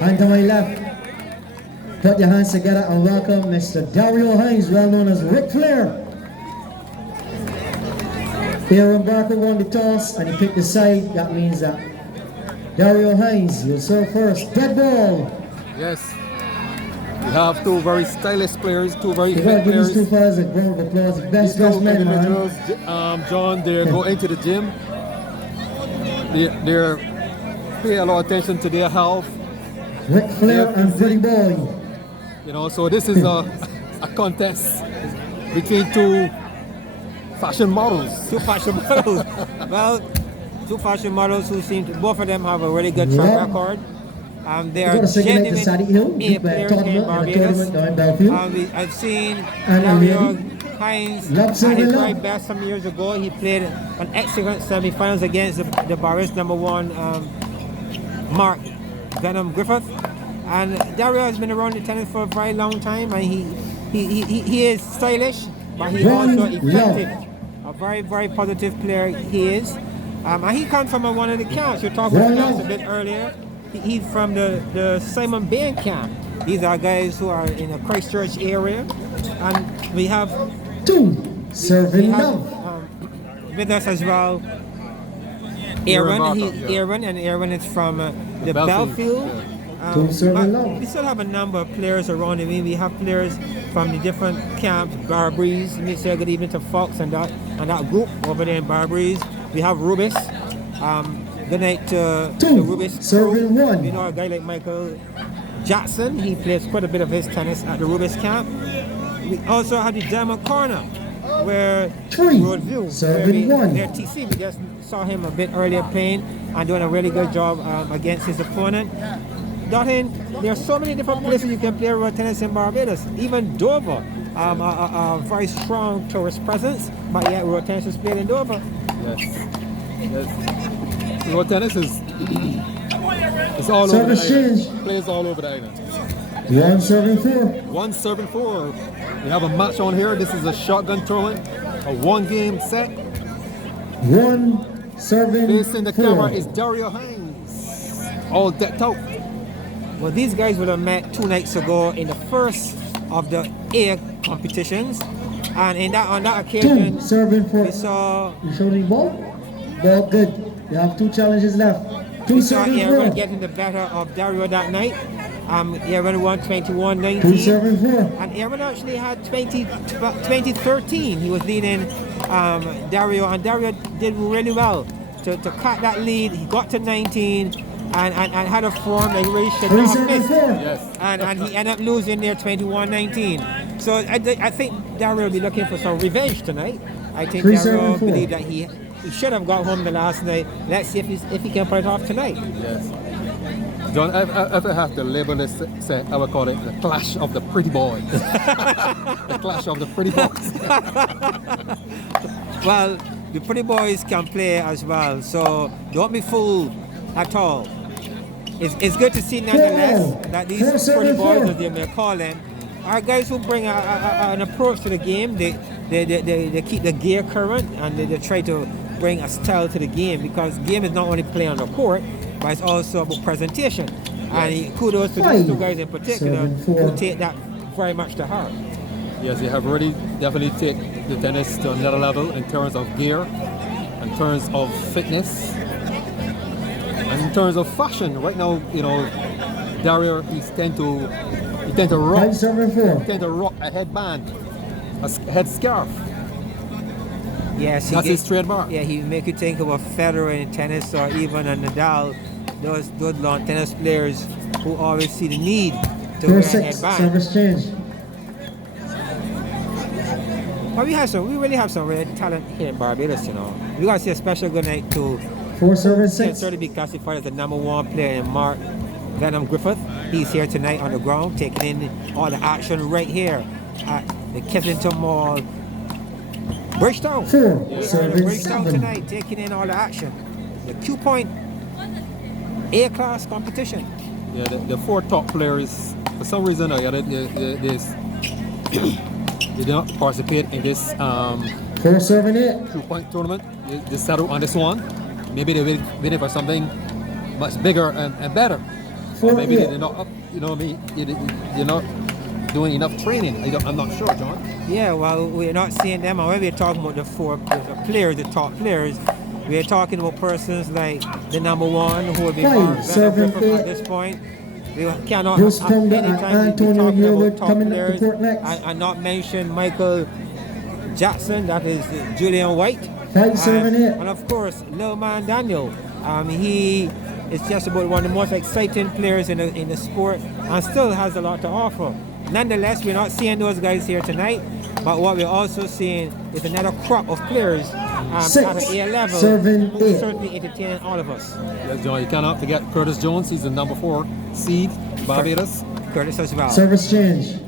Hand to my left. Put your hands together and welcome Mr. Dario Hinds, well known as Ric Flair. Aaron Baker won the toss and he picked the side. That means that Dario Hinds will serve first. Dead ball. Yes. We have two very stylish players, two very You fit gotta give players. these two fellas a round of applause. The best These two men, man. individuals, John, they go into the gym. They pay a lot of attention to their health. Ric Flair and Pretty Boy. You know, so this is a contest between two fashion models. Two fashion models. Well, two fashion models who seem to, both of them have a really good track record. They are genuine A players here in Barbados. I've seen Dario Hinds at his very best some years ago. He played an excellent semi-finals against the Barbados #1 Mark Venom Griffith. And Dario has been around the tennis for a very long time, and he is stylish, but he's also effective. A very, very positive player he is. And he comes from one of the camps. You talked about camps a bit earlier. He's from the Simon Bain camp. These are guys who are in the Christchurch area. And we have serving love with us as well. Aaron is from the Belfield. We still have a number of players around. I mean, we have players from the different camps. Barbreeze, let me say good evening to Fox and that group over there in Barbreeze. We have Rubis. Good night to Rubis. Serving one. You know, a guy like Michael Jackson, he plays quite a bit of his tennis at the Rubis camp. We also have the Diamond Corner, where Roadview, their TC, we just saw him a bit earlier playing and doing a really good job against his opponent. Dottin, there are so many different places you can play road tennis in Barbados. Even Dover, a very strong tourist presence, but yet road tennis is played in Dover. Yes. Road tennis is it's all over the island. Plays all over the island. 1-7-4. We have a match on here. This is a shotgun tournament, a one-game set. 1-7-4. Facing the camera is Dario Hinds, all decked out. Well, these guys would have met 2 nights ago in the first of the A competitions, and on that occasion, we saw. You showed the ball? Ball good. You have 2 challenges left. We saw Aaron getting the better of Dario that night. Aaron won 21-19. And Aaron actually had 2013. He was leading Dario, and Dario did really well to cut that lead. He got to 19 and had a form that he really should not have missed. Yes. And he ended up losing there 21-19. So I think Dario will be looking for some revenge tonight. I think Dario believed that he should have got home the last night. Let's see if he can pull it off tonight. Yes. John, if I have to label this, say, I would call it the clash of the pretty boys. The clash of the pretty boys. Well, the pretty boys can play as well, so don't be fooled at all. It's good to see nonetheless that these pretty boys, as they may call them, are guys who bring an approach to the game. They keep the gear current, and they try to bring a style to the game, because game is not only play on the court, but it's also about presentation. And kudos to these 2 guys in particular who take that very much to heart. Yes, they have already definitely taken the tennis to another level in terms of gear, in terms of fitness, and in terms of fashion. Right now, you know, Dario, he tend to rock a headband, a head scarf. Yes, that's his trademark. Yeah, he make you think of a Federer in tennis, or even a Nadal. Those long tennis players who always see the need to wear a headband. Service change. But we really have some real talent here in Barbados, you know. We gotta say a special good night to 4-7-6. certainly be classified as the #1 player in Mark Venom Griffith. He's here tonight on the ground, taking in all the action right here at the Kensington Mall. Bridgetown. Bridgetown tonight, taking in all the action. The Q-Point A-class competition. Yeah, the 4 top players, for some reason or other, they did not participate in this 4-7-8 Q-Point tournament. They settled on this one. Maybe they're waiting for something much bigger and better. Or maybe 4-8. they're not up, you know what I mean? They're not doing enough training. I'm not sure, John. Yeah, well, we're not seeing them. And when we're talking about the players, the top players, we're talking about persons like the number one who will be Mark 7, Griffith 8. at this point. We cannot Bruce at Ponga any and time be Antonio talking Gilbert about top coming up to players court next. and not mention Michael Jackson, that is Julian White. 5, 7, 8. And of course, Lil Man Daniel. He is just about one of the most exciting players in the sport and still has a lot to offer. Nonetheless, we're not seeing those guys here tonight, but what we're also seeing is another crop of players at 6, the A level 7, who 8. certainly entertaining all of us. Yes, John, you cannot forget Curtis Jones. He's the number 4 seed, Barbados. Curtis as well. Service change.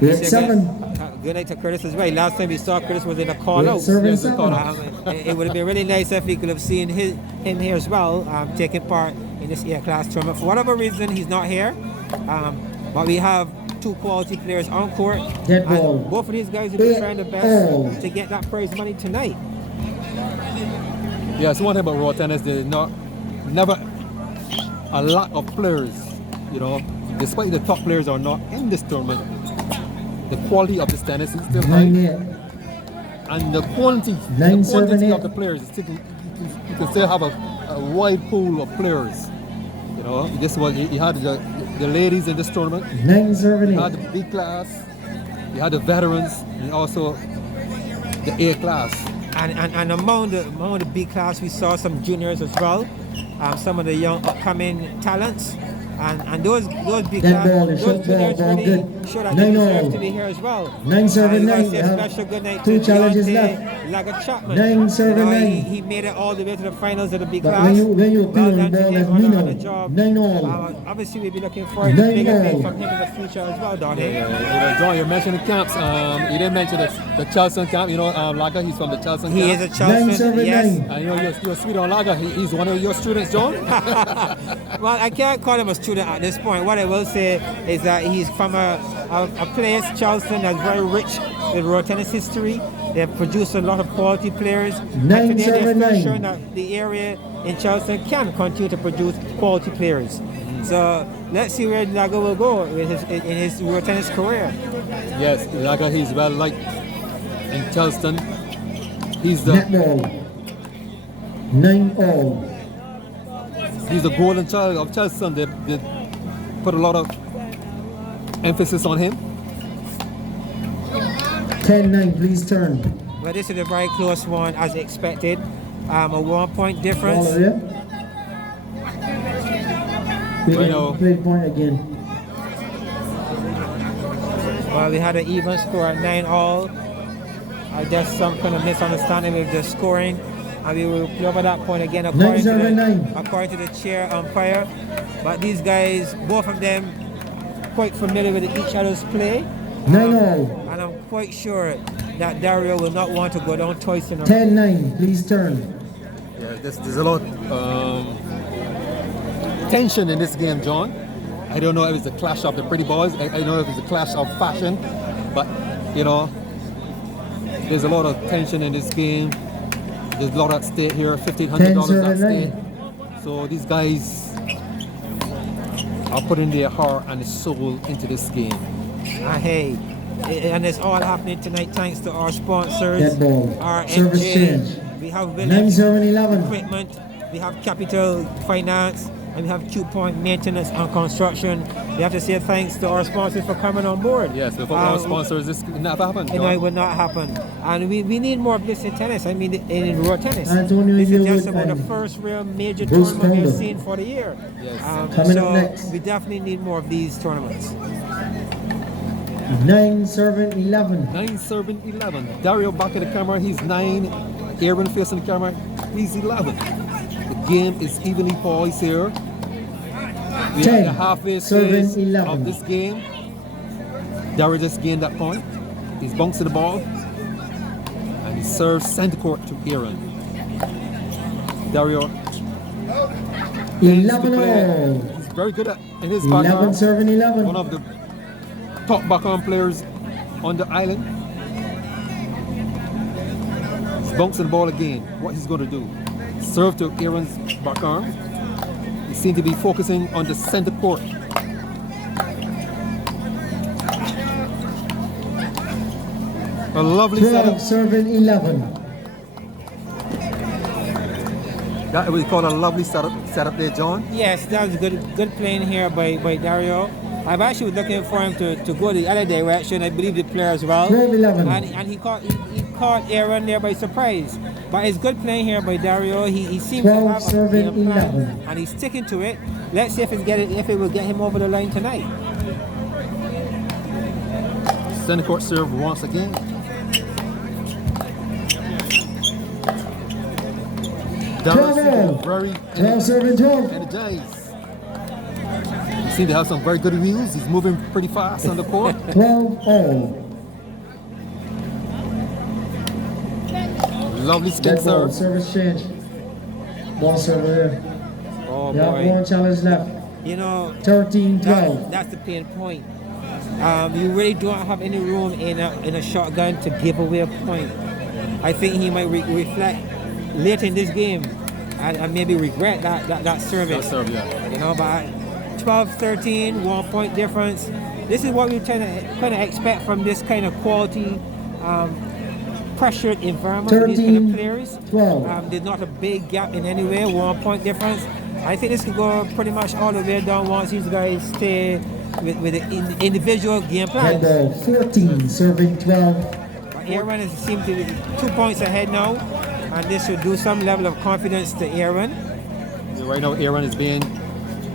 We had 7. Good night to Curtis as well. Last time we saw Curtis was in a call We out. had service Yes, 7. It would have been really nice if we could have seen him here as well, taking part in this A-class tournament. For whatever reason, he's not here. But we have 2 quality players on court. Dead And ball. both of these guys will be 8 trying their all. best to get that prize money tonight. Yes, one thing about road tennis, there's never a lot of players, you know, despite the top players are not in this tournament, the quality of this tennis is still high. 9, 8. And the quantity, 9, the quantity 7, of the players, is still, you can still have a wide pool of players. You know, this was you had the ladies in this tournament, 9, 7, you had 8. the B class, you had the veterans, and also the A class. And among the B class, we saw some juniors as well, some of the young upcoming talents. And those B Dead class, ball, the those short juniors ball, really good. show that 9 they deserve all. to be here as well. 9, 7, we want 9. to say We a have special good night 2 to challenges Deontay left. Laga Chapman. 9, 7, 9. He made it all the way to the finals of the B But class. when you appeal Well on done to ball him as on Mino, the job. 9 all. Obviously, we'll be looking forward to 9 bigger all. things from him in the future as well, Donnie. John, you mentioned the camps. You didn't mention the Charleston camp. You know, Laga, he's from the Charleston He camp. is a Charleston, 9, 7, yes. 9. I know you're sweet on Laga. He's one of your students, John. Well, I can't call him a student at this point. What I will say is that he's from a place, Charleston, that's very rich with road tennis history. They've produced a lot of quality players. And 9, today they're 7, still 9. showing that the area in Charleston can continue to produce quality players. So let's see where Laga will go in his road tennis career. Yes, Laga, he's well liked in Charleston. He's the Netball. 9 all. he's the golden child of Charleston. They put a lot of emphasis on him. 10, 9. Please turn. But this is a very close one as expected. A 1 point All difference. of you. Play point again. Well, we had an even score at 9 all. I guess some kind of misunderstanding with the scoring. And we will play over that point again according to the chair umpire. But these guys, both of them, quite familiar with each other's play. 9 all. And I'm quite sure that Dario will not want to go down twice in a row. 10, 9. Please turn. Yeah, there's a lot tension in this game, John. I don't know if it's a clash of the pretty boys. I don't know if it's a clash of fashion, but you know, there's a lot of tension in this game. There's a lot at stake here, $1,500 at stake. So these guys are putting their heart and soul into this game. Hey, and it's all happening tonight thanks to our sponsors, Dead ball. our Service MJ. change. We have 9, Village 7, 11. Equipment, we have Capital Finance, and we have 2 Point Maintenance and Construction. We have to say thanks to our sponsors for coming on board. Yes, without our sponsors, this could never happen. You know, it would not happen. And we need more of this in tennis. I mean, in road tennis. Antonio This is Gilbert just about the and first real major Bruce tournament we've Ponga. seen for the year. Yes. Coming up So next. we definitely need more of these tournaments. 9, 7, 11. 9 serving 11. Dario back at the camera, he's 9. Aaron facing the camera, he's 11. The game is evenly poised here. We 10, are the halfway serving stage 11. of this game. Dario just gained that point. He's bouncing the ball. And he serves center court to Aaron. Dario 11 play. all. He's very good at in his 11, backhand. serving 11. One of the top backhand players on the island. He's bouncing the ball again. What he's going to do? Serve to Aaron's backhand. He seem to be focusing on the center court. A lovely 12 setup. serving 11. That we call a lovely setup there, John. Yes, that was good playing here by Dario. I've actually been looking for him to go the other direction. I believe the player as well. 12-11. And he caught Aaron there by surprise. But it's good playing here by Dario. He seems 12 to have a serving game plan, 11. and he's sticking to it. Let's see if it will get him over the line tonight. Center court serve once again. Dario very 12 serving 12. energized. You seem to have some very good wheels. He's moving pretty fast on the court. 12 all. Lovely spin Dead ball. serve. Service change. Ball server there. Oh Yeah, boy. one challenge left. You know, 13-12. that's the pain point. You really don't have any room in a shotgun to give away a point. I think he might reflect later in this game and maybe regret that service. That serve, yeah. You know, but 12-13, 1 point difference. This is what we kind of expect from this kind of quality, pressured environment with these kind of players. 12. There's not a big gap in any way, 1 point difference. I think this could go pretty much all the way down once these guys stay with the individual game Dead plans. ball. 14 serving 12. Aaron seems to be 2 points ahead now, and this will do some level of confidence to Aaron. Right now, Aaron is being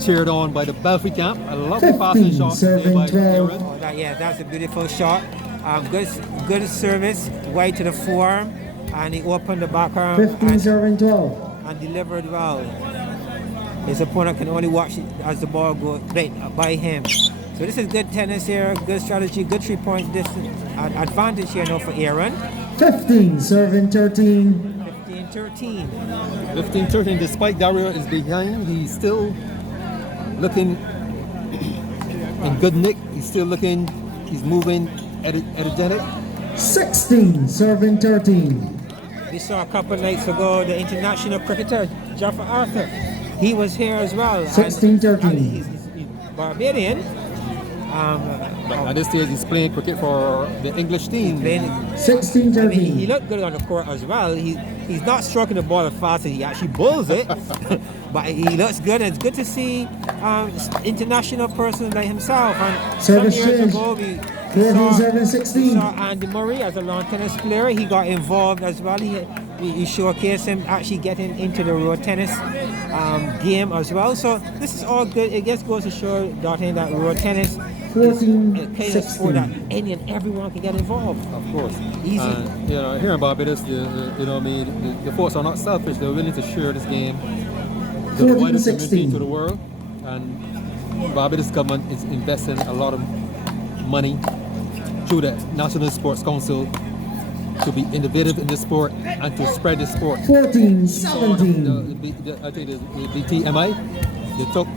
cheered on by the Belfry camp. A lovely 15 passing shot there serving by 12. Aaron. That's a beautiful shot. Good service, wide to the forearm, and he opened the back arm 15 serving 12. and delivered well. His opponent can only watch it as the ball goes by him. So this is good tennis here, good strategy, good 3-point distance advantage here now for Aaron. 15 serving 13. 15-13. 15-13, despite Dario is behind, he's still looking in good nick. He's moving energetic. 16 serving 13. We saw a couple of nights ago the international cricketer, Jaffa Arthur. He was here as well. 16-13. He's Barbadian. But at this stage, he's playing cricket for the English team. 16-13. I mean, he looked good on the court as well. He's not stroking the ball as fast as he actually bowls it, but he looks good. And it's good to see international persons like himself. And Service some years change. ago, we 14-7-16. saw Andy Murray as a lawn tennis player. He got involved as well. He showcased him actually getting into the road tennis game as well. So this is all good. It just goes to show, Dartin, that road tennis 14, is a kind of sport that 16. any and everyone can get involved. Of course. Easy. Here in Barbados, the folks are not selfish. They're willing to share this game to the wider community, 14-16. to the world. And Barbados government is investing a lot of money through the National Sports Council to be innovative in the sport and to spread the sport. 14-17. I think the BTMI, they took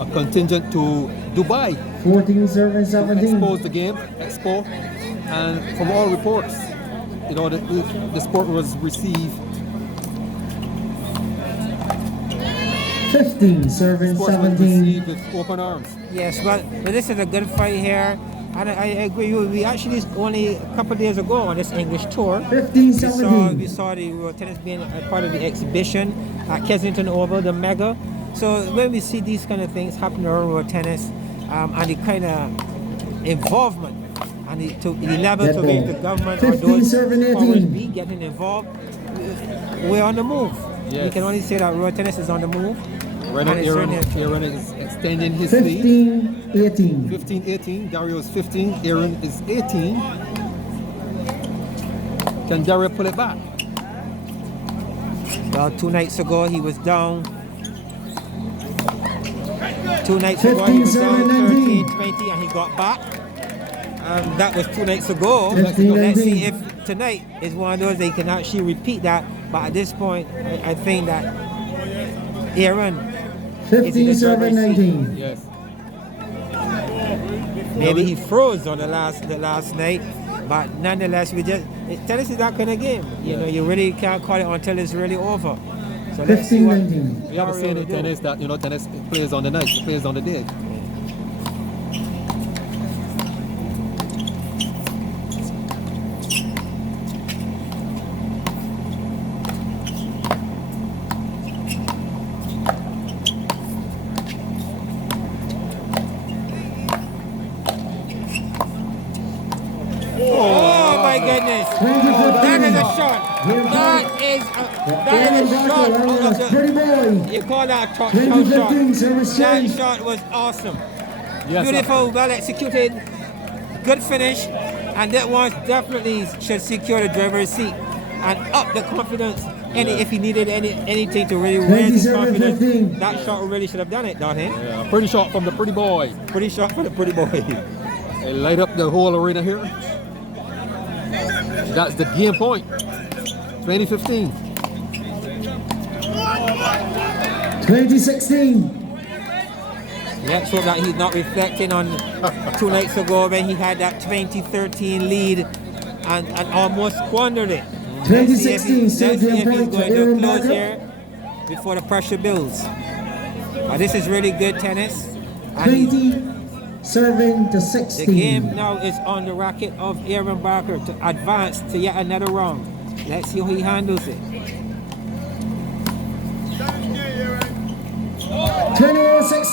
a contingent to Dubai 14 serving to 17. expose the game, and from all reports, the sport was received. 15 serving Sport was 17. received with open arms. Yes, but this is a good fight here. And I agree with you. We actually only a couple of days ago on this English tour, 15-17. we saw the road tennis being a part of the exhibition at Kensington Oval, the Mega. So when we see these kind of things happening around road tennis, and the kind of involvement and the level Dead to ball. which the government or 15 those serving powers 18. be getting involved, we're on the move. Yes. We can only say that road tennis is on the move. Right now, And it's Aaron certainly- is extending his lead. 15-18. 15-18. Dario is 15. Aaron is 18. Can Dario pull it back? Well, 2 nights ago he was down. 2 nights ago he was down 15-17. 13-20 and he got back. That was 2 nights ago. 15-19. Let's see if tonight is one of those they can actually repeat that. But at this point, I think that Aaron 15 serving 19. Yes. maybe he froze on the last night. But nonetheless, tennis is that kind of game. You know, you really can't call it until it's really over. So let's see what 15-19. We have a saying in tennis that, you know, tennis plays on the night, it plays on the day. Oh my goodness! That is a shot. That is a shot. That's pretty boy. You call that a shot? 20-15, service That change. shot was awesome. Yes, sir. Beautiful, well executed, good finish, and that one definitely should secure the driver's seat and up the confidence. If he needed anything to really raise his confidence, 27-15. that shot really should have done it, don't it? Yeah, pretty shot from the pretty boy. Pretty shot for the pretty boy. They light up the whole arena here. That's the game point. 2015. 20-16. Let's hope that he's not reflecting on 2 nights ago when he had that 2013 lead and almost squandered it. 20-16, Let's see if same he's point for going to Aaron close Baker. here before the pressure builds. This is really good tennis. And 20 serving to the 16. game now is on the racket of Aaron Baker to advance to yet another round. Let's see how he handles it. 21-16.